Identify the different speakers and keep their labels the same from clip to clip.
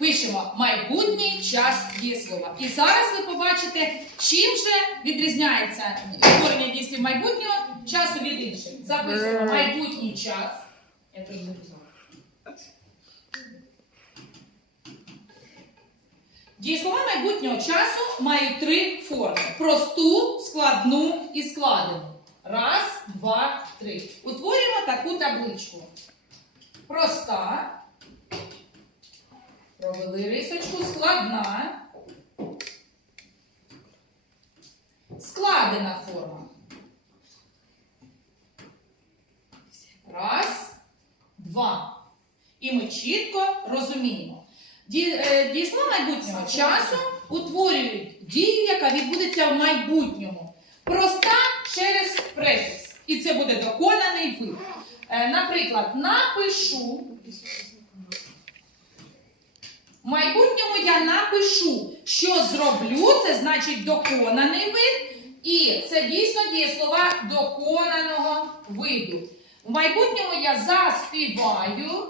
Speaker 1: пишемо майбутній час дієслова. І зараз ви побачите, чим же відрізняється утворення дійслів майбутнього часу від інших. Записуємо майбутній час. Я теж записала. Дієслова майбутнього часу мають три форми: просту, складну і складену. Раз, два, три. Утворюємо таку табличку. Проста. Провели рисочку. Складна. Складена форма. Раз, два. І ми чітко розуміємо. Е, майбутнього часу утворюють дію, яка відбудеться в майбутньому. Проста через префікс. І це буде доконаний вид. Е, Наприклад, напишу. В майбутньому я напишу, що зроблю, це значить доконаний вид. І це дійсно дієслова доконаного виду. В майбутньому я заспіваю.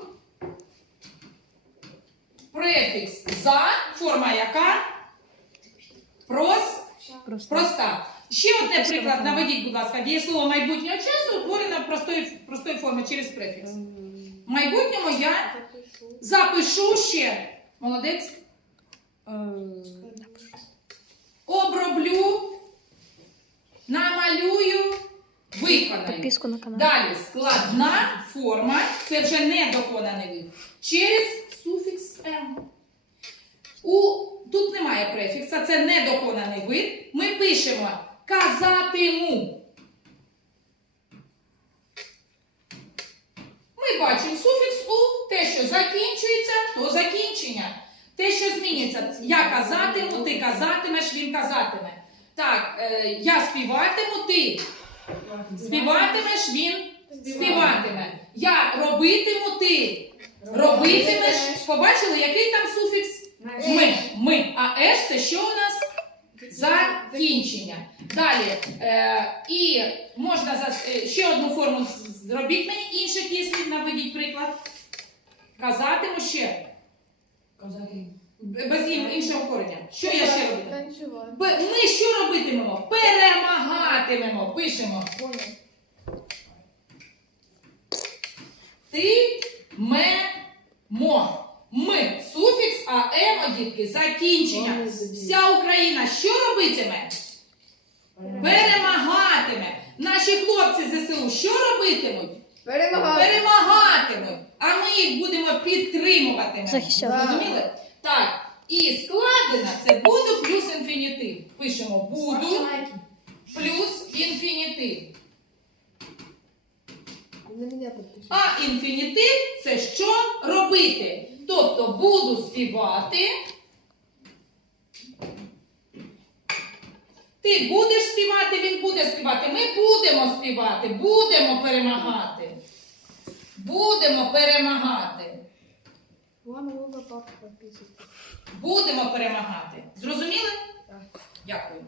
Speaker 1: Префікс за, форма яка? Прос, проста. Ще одне приклад наведіть, будь ласка, дієслово майбутнього часу утворено простої, простої форми через префікс. В майбутньому я запишу ще. Молодець. Оброблю, намалюю, виконаю.
Speaker 2: На канал.
Speaker 1: Далі складна форма, це вже не доконаний вид, через суфікс «м». У, тут немає префікса, це недоконаний вид. Ми пишемо казатиму. Ми бачимо суфікс у, закінчується, то закінчення. Те, що змінюється, я казатиму, ти казатимеш, він казатиме. Так, е, я співатиму, ти Співатимеш він співатиме. Я робитиму ти. Робитимеш. Побачили, який там суфікс? Ми. Ми. А еш це що у нас? Закінчення. Далі. Е, і можна за, е, ще одну форму зробіть мені інших дієслів, наведіть приклад. Казатиму ще. Б- Без ін- іншого корення. Що я ще?
Speaker 3: Танцювати.
Speaker 1: Б- Ми що робитимемо? Перемагатимемо. Пишемо. Ти ме мо. Ми суфікс, а емо, дітки, закінчення. Вся Україна що робитиме? Перемагатиме. Наші хлопці ЗСУ що робитимуть?
Speaker 3: Перемагати.
Speaker 1: Перемагатимуть. А ми їх будемо підтримувати.
Speaker 2: Захищати.
Speaker 1: Зрозуміли? Так. І складена це буду плюс інфінітив. Пишемо буду плюс інфінітив. А інфінітив це що робити? Тобто буду співати. Ти будеш співати, він буде співати. Ми будемо співати, будемо перемагати. Будемо перемагати. Будемо перемагати. Зрозуміли?
Speaker 3: Так.
Speaker 1: Дякую.